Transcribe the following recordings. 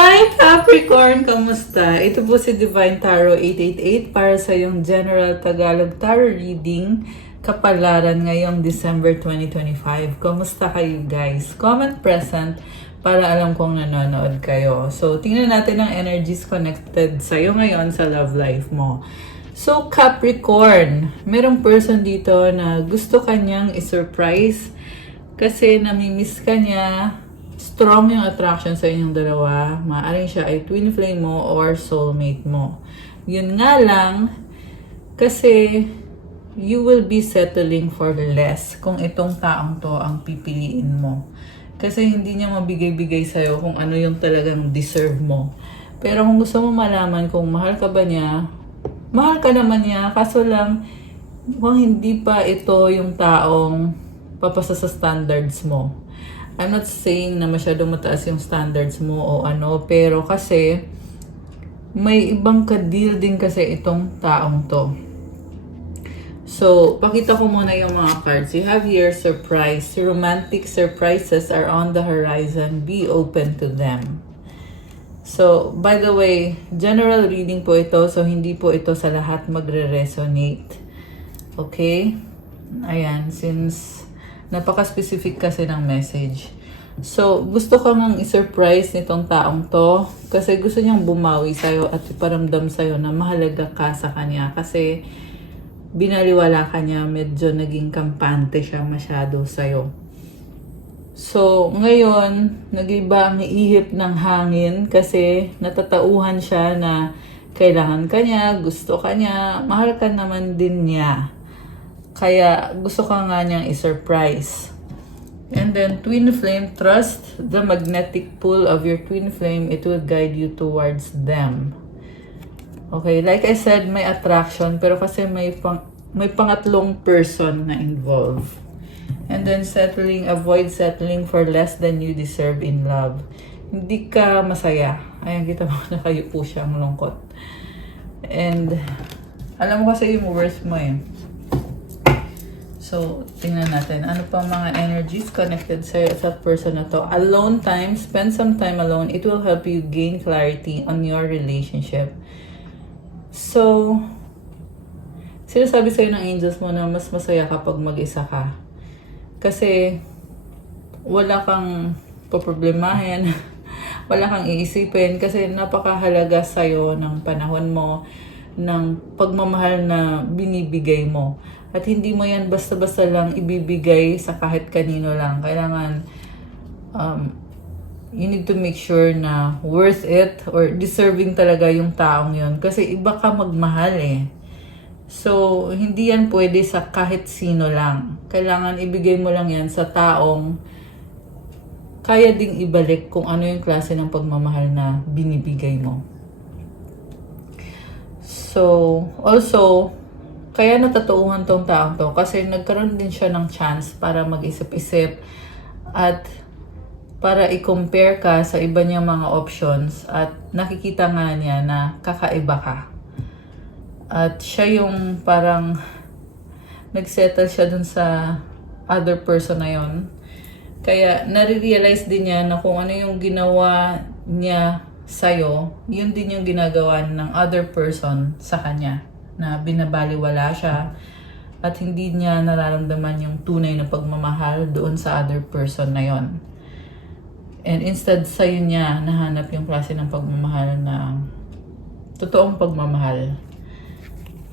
Hi Capricorn! Kamusta? Ito po si Divine Tarot 888 para sa yung General Tagalog Tarot Reading Kapalaran ngayong December 2025. Kamusta kayo guys? Comment present para alam kong nanonood kayo. So, tingnan natin ang energies connected sa'yo ngayon sa love life mo. So, Capricorn, merong person dito na gusto kanyang i-surprise kasi namimiss ka niya. Strong yung attraction sa inyong dalawa. Maaaring siya ay twin flame mo or soulmate mo. Yun nga lang, kasi you will be settling for less kung itong taong to ang pipiliin mo. Kasi hindi niya mabigay-bigay sa'yo kung ano yung talagang deserve mo. Pero kung gusto mo malaman kung mahal ka ba niya, mahal ka naman niya, kaso lang, kung hindi pa ito yung taong papasa sa standards mo. I'm not saying na masyadong mataas yung standards mo o ano, pero kasi may ibang ka-deal din kasi itong taong to. So, pakita ko muna yung mga cards. You have here surprise. Romantic surprises are on the horizon. Be open to them. So, by the way, general reading po ito, so hindi po ito sa lahat magre-resonate. Okay? Ayan, since napaka-specific kasi ng message. So, gusto ko ngang i-surprise nitong taong to kasi gusto niyang bumawi sa'yo at iparamdam sa'yo na mahalaga ka sa kanya kasi binaliwala ka niya, medyo naging kampante siya masyado sa'yo. So, ngayon, nag-iba ang ihip ng hangin kasi natatauhan siya na kailangan ka niya, gusto ka niya, mahal ka naman din niya. Kaya gusto ka nga niyang i-surprise. And then twin flame, trust the magnetic pull of your twin flame. It will guide you towards them. Okay, like I said, may attraction pero kasi may pangatlong person na involved. And then settling, avoid settling for less than you deserve in love. Hindi ka masaya. Ayan, kita mo nakayupo siya ang lungkot. And alam mo kasi yung worth mo eh. So, tingnan natin. Ano pa mga energies connected sa person na to? Alone time. Spend some time alone. It will help you gain clarity on your relationship. So, sinasabi sa'yo ng angels mo na mas masaya kapag mag-isa ka. Kasi, wala kang poproblemahin. Wala kang iisipin. Kasi napakahalaga sa'yo ng panahon mo, ng pagmamahal na binibigay mo. At hindi mo yan basta-basta lang ibibigay sa kahit kanino lang. Kailangan, you need to make sure na worth it or deserving talaga yung taong yun. Kasi iba ka magmahal eh. So, hindi yan pwede sa kahit sino lang. Kailangan ibigay mo lang yan sa taong kaya ding ibalik kung ano yung klase ng pagmamahal na binibigay mo. So, also, kaya natatuuhan tong taong to kasi nagkaroon din siya ng chance para mag-isip-isip at para i-compare ka sa iba niyang mga options at nakikita nga niya na kakaiba ka. At siya yung parang nagsettle siya dun sa other person na yon. Kaya nare-realize din niya na kung ano yung ginawa niya sa'yo, yun din yung ginagawa ng other person sa kanya. Na binabaliwala siya at hindi niya nararamdaman yung tunay na pagmamahal doon sa other person na yon. And instead sa'yo niya nahanap yung klase ng pagmamahal na totoong pagmamahal.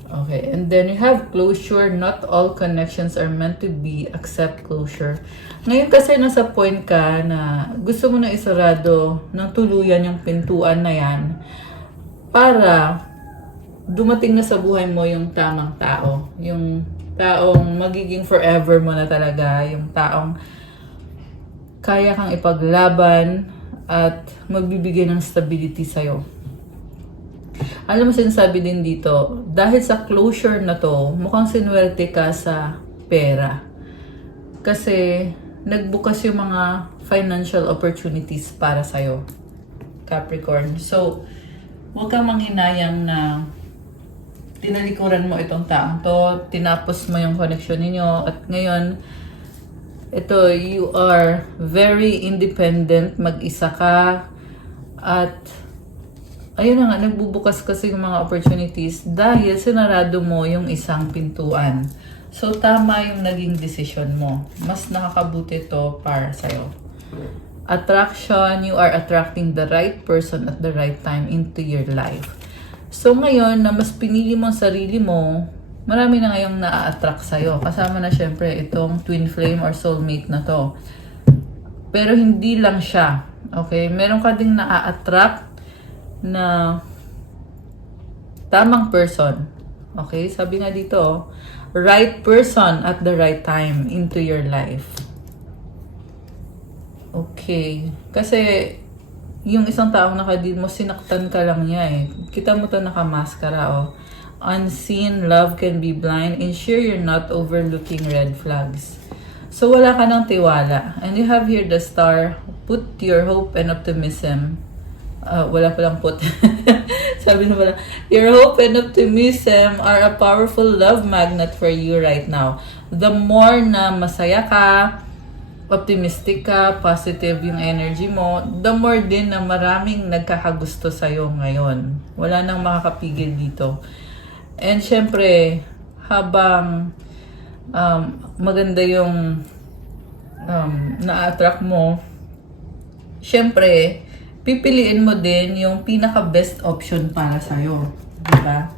Okay, and then you have closure. Not all connections are meant to be. Accept closure. Ngayon kasi nasa point ka na gusto mo na isarado ng tuluyan yung pintuan na yan para dumating na sa buhay mo yung tamang tao. Yung taong magiging forever mo na talaga. Yung taong kaya kang ipaglaban at magbibigay ng stability sa'yo. Alam mo, sinasabi din dito, dahil sa closure na to, mukhang sinuwerte ka sa pera. Kasi nagbukas yung mga financial opportunities para sa'yo, Capricorn. So, huwag kang manghinayang na tinalikuran mo itong taong to, tinapos mo yung connection ninyo, at ngayon, ito, you are very independent, mag-isa ka, At ayun na nga, nagbubukas kasi yung mga opportunities dahil sinarado mo yung isang pintuan. So, tama yung naging decision mo. Mas nakakabuti to para sa'yo. Attraction, you are attracting the right person at the right time into your life. So, ngayon na mas pinili mo ang sarili mo, marami na ngayong na-attract sa'yo. Kasama na syempre itong twin flame or soulmate na to. Pero hindi lang siya. Okay? Meron ka ding na-attract na tamang person. Okay? Sabi nga dito, right person at the right time into your life. Okay. Kasi, yung isang taong nakadil mo, sinaktan ka lang niya eh. Kita mo to nakamaskara oh. Unseen, love can be blind. Ensure you're not overlooking red flags. So, wala ka ng tiwala. And you have here the star. Put your hope and optimism. Wala palang put. Sabi na pala, your hope and optimism are a powerful love magnet for you right now. The more na masaya ka, optimistic ka, positive yung energy mo, the more din na maraming nagkakagusto sa'yo ngayon. Wala nang makakapigil dito. And syempre, habang maganda yung na-attract mo, syempre, pipiliin mo din yung pinaka-best option para sa'yo. Diba?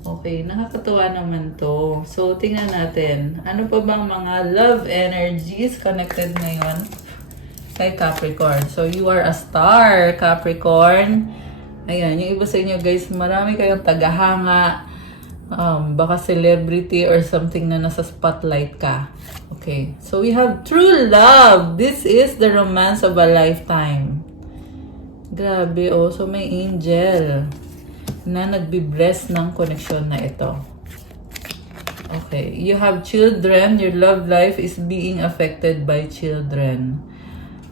Okay, nakakatuwa naman to. So, tingnan natin. Ano pa bang mga love energies connected ngayon kay Capricorn? So, you are a star, Capricorn. Ayan, yung iba sa inyo guys, marami kayong tagahanga. Baka celebrity or something na nasa spotlight ka. Okay, so we have true love. This is the romance of a lifetime. Grabe, oh. So, may angel na nagbi-bless ng connection na ito. Okay. You have children. Your love life is being affected by children.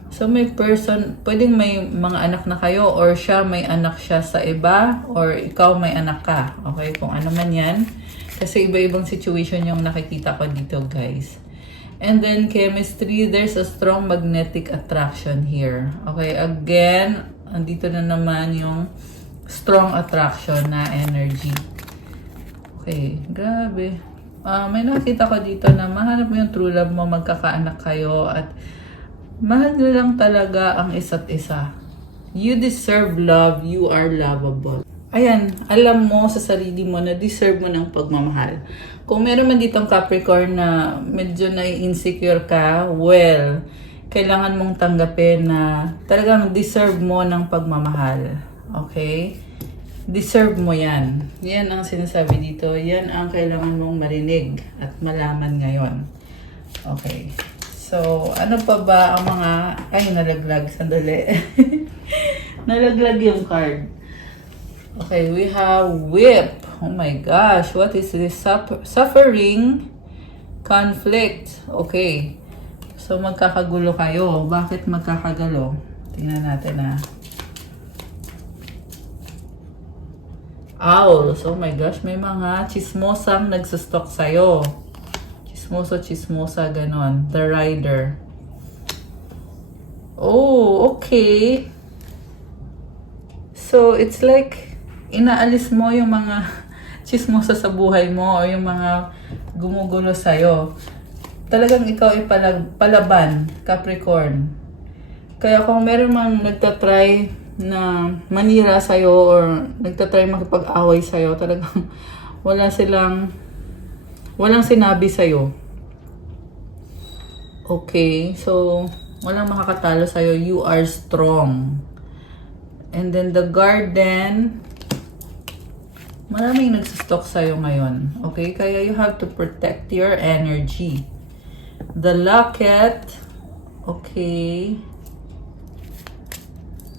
So, may person, pwedeng may mga anak na kayo or siya may anak siya sa iba or ikaw may anak ka. Okay? Kung ano man yan. Kasi iba-ibang situation yung nakikita ko dito, guys. And then, chemistry, there's a strong magnetic attraction here. Okay? Again, andito na naman yung strong attraction na energy. Okay, grabe. May nakita ko dito na mahanap mo yung true love mo, magkakaanak kayo, at mahal nyo lang talaga ang isa't isa. You deserve love, you are lovable. Ayan, alam mo sa sarili mo na deserve mo ng pagmamahal. Kung meron man ditong Capricorn na medyo na-insecure ka, well, kailangan mong tanggapin na talagang deserve mo ng pagmamahal. Okay? Deserve mo yan. Yan ang sinasabi dito. Yan ang kailangan mong marinig at malaman ngayon. Okay. So, ano pa ba ang mga... Ay, nalaglag. Sandali. Nalaglag yung card. Okay, we have whip. Oh my gosh. What is this? Suffering. Conflict. Okay. So, magkakagulo kayo. Bakit magkakagulo? Tingnan natin na. Owls. Oh my gosh. May mga chismosang nagsustok sa'yo. Chismosa, ganon. The Rider. Oh, okay. So, it's like, inaalis mo yung mga chismosa sa buhay mo o yung mga gumugulo sa'yo. Talagang ikaw ay palaban, Capricorn. Kaya kung meron mang nagtatry na manira sa'yo or nagtatry makipag-away sa'yo, talagang walang sinabi sa'yo. Okay, so walang makakatalo sa'yo. You are strong. And then the Garden, maraming nagsustok sa'yo ngayon. Okay, kaya you have to protect your energy. The Locket, okay.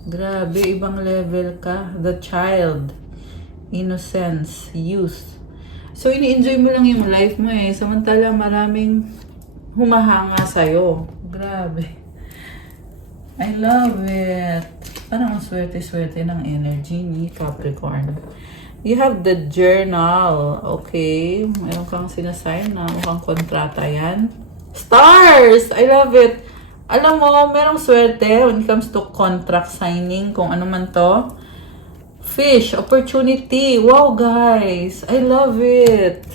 Grabe, ibang level ka. The Child, innocence, youth. So, ini-enjoy mo lang yung life mo eh. Samantala, maraming humahanga sa'yo. Grabe. I love it. Parang ang swerte-swerte ng energy ni Capricorn. You have the Journal. Okay. Mayroon kang sinasign na mukhang kontrata yan. Stars! I love it. Alam mo, merong swerte when it comes to contract signing, kung ano man to. Fish, opportunity. Wow, guys. I love it.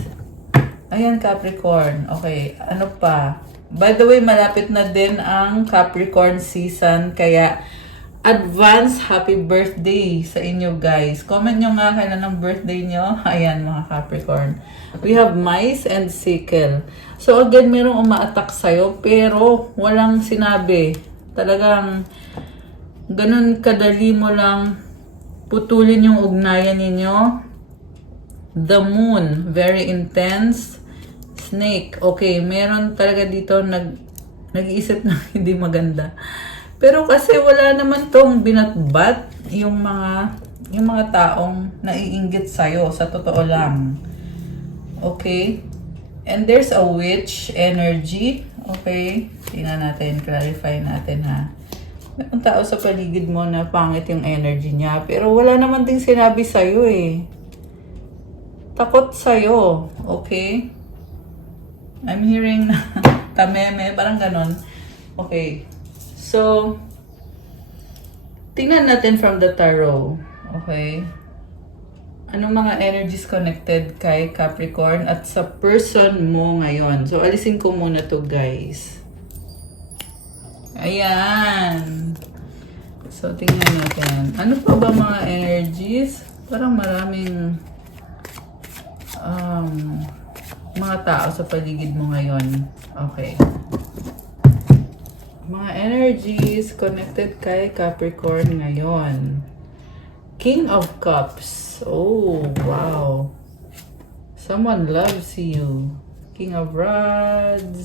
Ayan, Capricorn. Okay, ano pa? By the way, malapit na din ang Capricorn season, kaya advance happy birthday sa inyo, guys. Comment nyo nga kailan ang birthday nyo. Ayan, mga Capricorn. We have mice and sickle. So again, merong uma-attack sa'yo, pero walang sinabi. Talagang ganun kadali mo lang putulin yung ugnayan ninyo. The moon, very intense. Snake, okay, meron talaga dito nag-iisip na hindi maganda. Pero kasi wala naman tong binatbat yung mga taong naiinggit sa'yo, sa totoo lang. Okay? And there's a witch energy. Okay? Tingnan natin, clarify natin ha. May tao sa paligid mo na pangit yung energy niya. Pero wala naman ding sinabi sa'yo eh. Takot sa'yo. Okay? I'm hearing na tameme, parang ganon. Okay. So, tingnan natin from the tarot. Okay? Anong mga energies connected kay Capricorn at sa person mo ngayon? So, alisin ko muna to, guys. Ayan. So, tingnan natin. Ano pa ba mga energies? Parang maraming mga tao sa paligid mo ngayon. Okay. Mga energies connected kay Capricorn ngayon. King of Cups. Oh, wow. Someone loves you. King of Rods.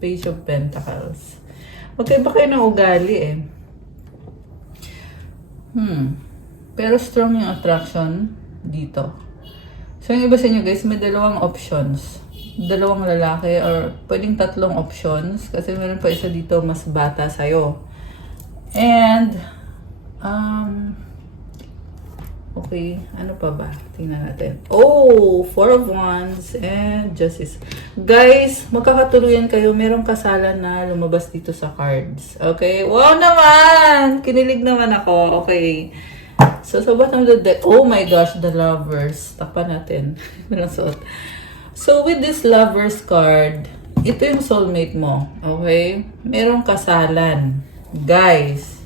Page of Pentacles. Magkaiba kayo ng ugali eh. Pero strong yung attraction dito. So yung iba sa inyo guys, may dalawang options. Dalawang lalaki or pwedeng tatlong options kasi meron pa isa dito mas bata sa'yo. And okay, ano pa ba? Tingnan natin. Oh, Four of Wands and Justice. Guys, magkakatuluyan kayo. Merong kasalan na lumabas dito sa cards. Okay? Wow naman! Kinilig naman ako. Okay. So, sa bottom of the deck, oh my gosh, the Lovers. Takpan natin. Walang suot. So, with this Lovers card, ito yung soulmate mo. Okay? Merong kasalan. Guys,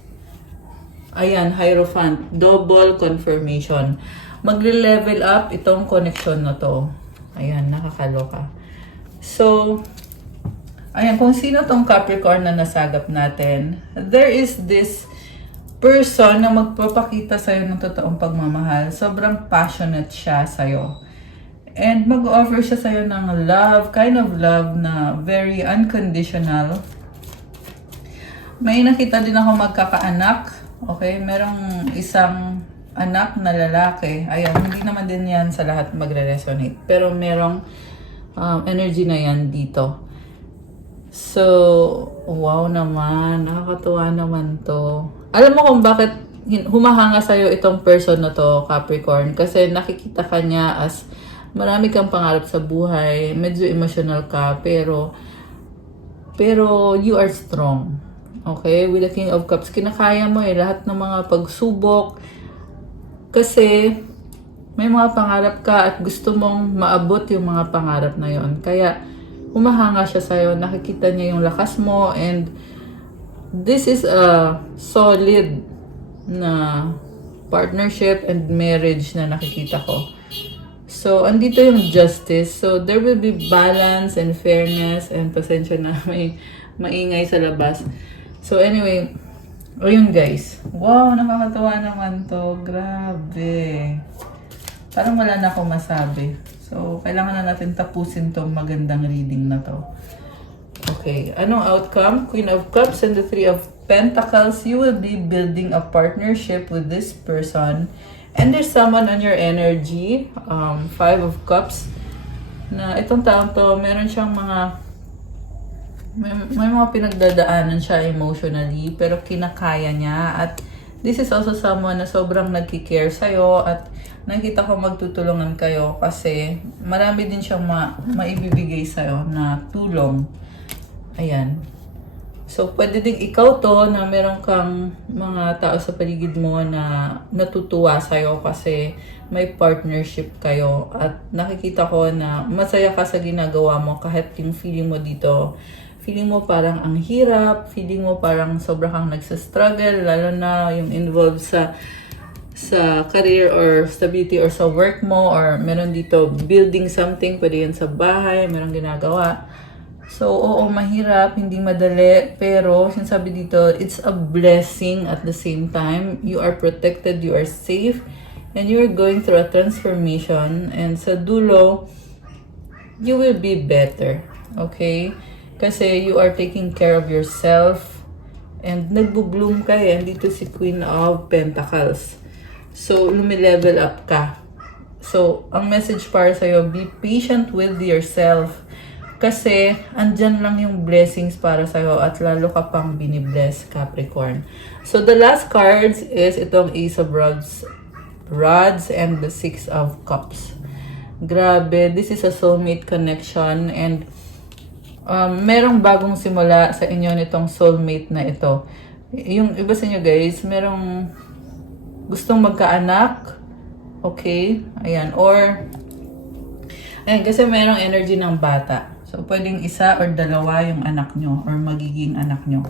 ayan, Hierophant. Double confirmation. Magle-level up itong connection na to. Ayan, nakakaloka. So, ayan, kung sino tong Capricorn na nasagap natin, there is this person na magpapakita sa'yo ng totoong pagmamahal. Sobrang passionate siya sa'yo. And mag-offer siya sa'yo ng love, kind of love na very unconditional. May nakita din ako magkakaanak. Okay, merong isang anak na lalaki. Ayan, hindi naman din yan sa lahat magre-resonate. Pero merong energy na yan dito. So, wow naman. Nakakatuwa naman to. Alam mo kung bakit humahanga sa'yo itong person na to, Capricorn? Kasi nakikita ka niya as marami kang pangarap sa buhay. Medyo emotional ka. Pero you are strong. Okay, with the King of Cups, kinakaya mo lahat ng mga pagsubok kasi may mga pangarap ka at gusto mong maabot yung mga pangarap na yon. Kaya humahanga siya sa'yo, nakikita niya yung lakas mo and this is a solid na partnership and marriage na nakikita ko. So, andito yung justice. So, there will be balance and fairness and pasensya na may maingay sa labas. So anyway, ayun guys. Wow, nakakatawa naman to. Grabe. Parang wala na akong masabi. So, kailangan na natin tapusin tong magandang reading na to. Okay, anong outcome? Queen of Cups and the Three of Pentacles. You will be building a partnership with this person. And there's someone on your energy. Five of Cups. Na itong taong to, meron siyang may mga pinagdadaanan siya emotionally, pero kinakaya niya. At this is also someone na sobrang nagkikare sa'yo at nakita ko magtutulungan kayo kasi marami din siyang maibibigay sa'yo na tulong. Ayan. So, pwede ding ikaw to na meron kang mga tao sa paligid mo na natutuwa sa'yo kasi may partnership kayo. At nakikita ko na masaya ka sa ginagawa mo kahit yung feeling mo dito. Feeling mo parang ang hirap, feeling mo parang sobra kang nagsastruggle, lalo na yung involved sa career or stability or sa work mo, or meron dito building something, pwede yan sa bahay, meron ginagawa. So, oo, mahirap, hindi madali, pero sinasabi dito, it's a blessing at the same time. You are protected, you are safe, and you're going through a transformation, and sa dulo, you will be better, okay? Kasi you are taking care of yourself, and nagbo-bloom ka eh. Dito si Queen of Pentacles. So, lumilevel up ka. So, ang message para sa'yo, be patient with yourself. Kasi, andyan lang yung blessings para sa'yo at lalo ka pang binibless, Capricorn. So, the last cards is itong Ace of Rods and the Six of Cups. Grabe, this is a soulmate connection and merong bagong simula sa inyo nitong soulmate na ito. Yung iba sa inyo guys, merong gustong magkaanak. Okay? Ayan. Or, ayan, kasi merong energy ng bata. So, pwedeng isa or dalawa yung anak nyo or magiging anak nyo.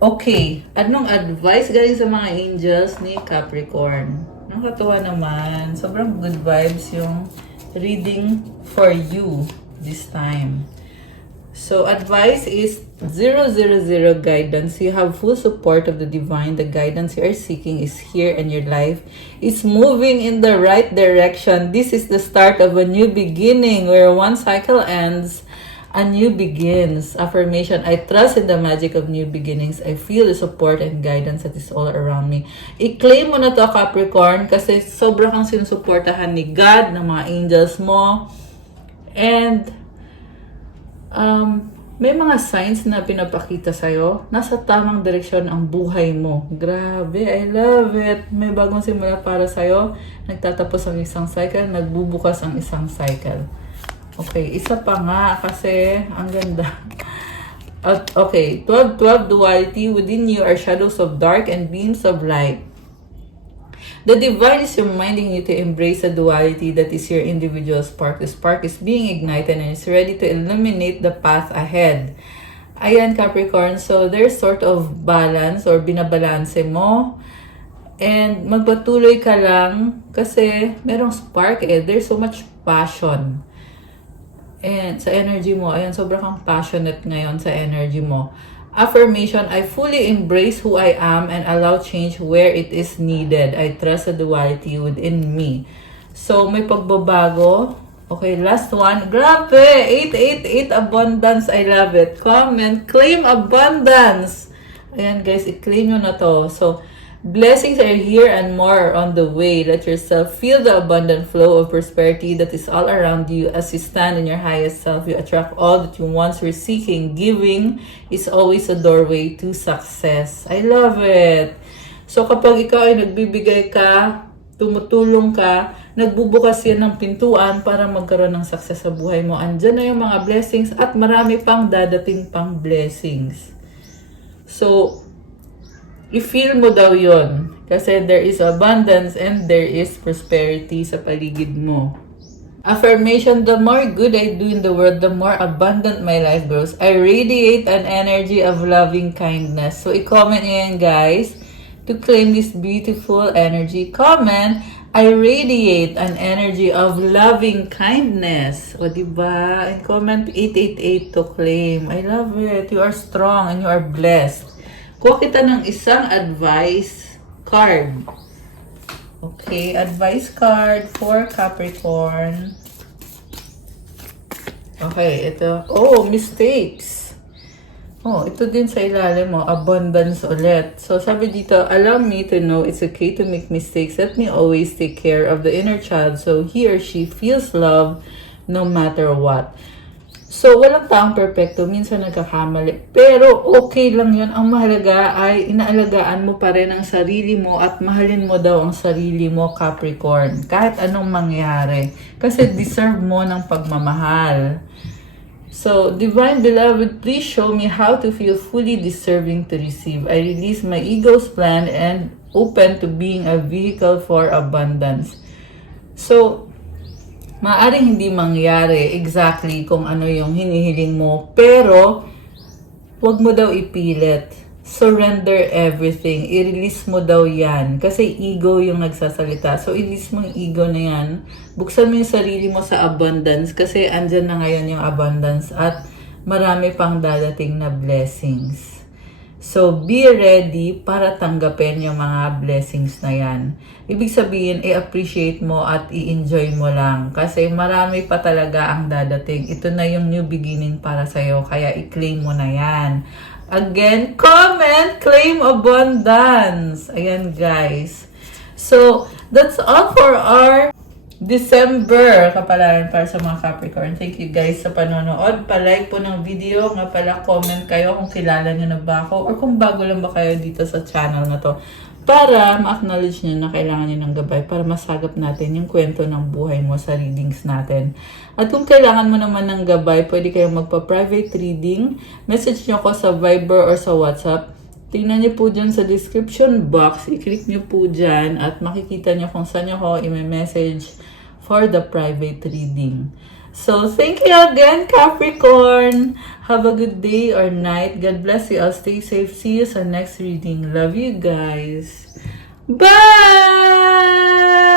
Okay. Anong advice galing sa mga angels ni Capricorn? Nakakatuwa naman. Sobrang good vibes yung reading for you this time. So, advice is 000 guidance. You have full support of the divine. The guidance you are seeking is here and your life is moving in the right direction. This is the start of a new beginning where one cycle ends, a new begins. Affirmation, I trust in the magic of new beginnings. I feel the support and guidance that is all around me. I-claim mo na to, Capricorn, kasi sobrang kang sinusuportahan ni God, ng mga angels mo. And may mga signs na pinapakita sa'yo. Nasa tamang direksyon ang buhay mo. Grabe, I love it. May bagong simula para sa'yo. Nagtatapos ang isang cycle, nagbubukas ang isang cycle. Okay, isa pa nga kasi ang ganda. Okay, 12 duality. Within you are shadows of dark and beams of light. The divine is reminding you to embrace the duality that is your individual spark. The spark is being ignited and is ready to illuminate the path ahead. Ayan, Capricorn. So, there's sort of balance or binabalanse mo. And magpatuloy ka lang kasi merong spark eh. There's so much passion. And sa energy mo, ayan, sobrang kang passionate ngayon sa energy mo. Affirmation, I fully embrace who I am and allow change where it is needed. I trust the duality within me. So, may pagbabago. Okay, last one. Grabe! 888 abundance. I love it. Comment, claim abundance. Ayan guys, i-claim nyo na to. So, blessings are here and more are on the way. Let yourself feel the abundant flow of prosperity that is all around you. As you stand in your highest self, you attract all that you once were seeking. Giving is always a doorway to success. I love it. So kapag ikaw ay nagbibigay ka, tumutulong ka, nagbubukas yan ng pintuan para magkaroon ng success sa buhay mo. Andyan na yung mga blessings at marami pang dadating pang blessings. So, i-feel mo daw yon kasi there is abundance and there is prosperity sa paligid mo. Affirmation, the more good I do in the world, the more abundant my life grows. I radiate an energy of loving kindness. So, i-comment nyo yan, guys, to claim this beautiful energy. Comment, I radiate an energy of loving kindness. O, diba? And comment 888 to claim. I love it. You are strong and you are blessed. Kuha kita ng isang advice card. Okay, advice card for Capricorn. Okay, ito. Oh, mistakes. Oh, ito din sa ilalim mo. Abundance ulit. So, sabi dito, allow me to know it's okay to make mistakes. Let me always take care of the inner child so he or she feels love no matter what. So, walang taong perfecto. Minsan nagkakamali. Pero, okay lang yun. Ang mahalaga ay inaalagaan mo pa rin ang sarili mo at mahalin mo daw ang sarili mo, Capricorn. Kahit anong mangyari. Kasi deserve mo ng pagmamahal. So, Divine Beloved, please show me how to feel fully deserving to receive. I release my ego's plan and open to being a vehicle for abundance. So, maaring hindi mangyari exactly kung ano yung hinihiling mo, pero wag mo daw ipilit. Surrender everything. I-release mo daw yan. Kasi ego yung nagsasalita. So, i-release mo yung ego na yan. Buksan mo yung sarili mo sa abundance. Kasi andyan na ngayon yung abundance. At marami pang dadating na blessings. So, be ready para tanggapin yung mga blessings na yan. Ibig sabihin, i-appreciate mo at i-enjoy mo lang. Kasi marami pa talaga ang dadating. Ito na yung new beginning para sa'yo. Kaya i-claim mo na yan. Again, comment, claim abundance. Ayan, guys. So, that's all for our December kapalaran para sa mga Capricorn. Thank you guys sa panonood. Pa-like po ng video. Nga pala, comment kayo kung kilala nyo na ba ako or kung bago lang ba kayo dito sa channel na to. Para ma-acknowledge nyo na kailangan nyo ng gabay para masagap natin yung kwento ng buhay mo sa readings natin. At kung kailangan mo naman ng gabay, pwede kayong magpa-private reading. Message nyo ko sa Viber or sa WhatsApp. Tingnan nyo po dyan sa description box. I-click nyo po dyan at makikita nyo kung saan nyo ko i-message for the private reading. So, thank you again, Capricorn. Have a good day or night. God bless you all. Stay safe. See you sa next reading. Love you guys. Bye!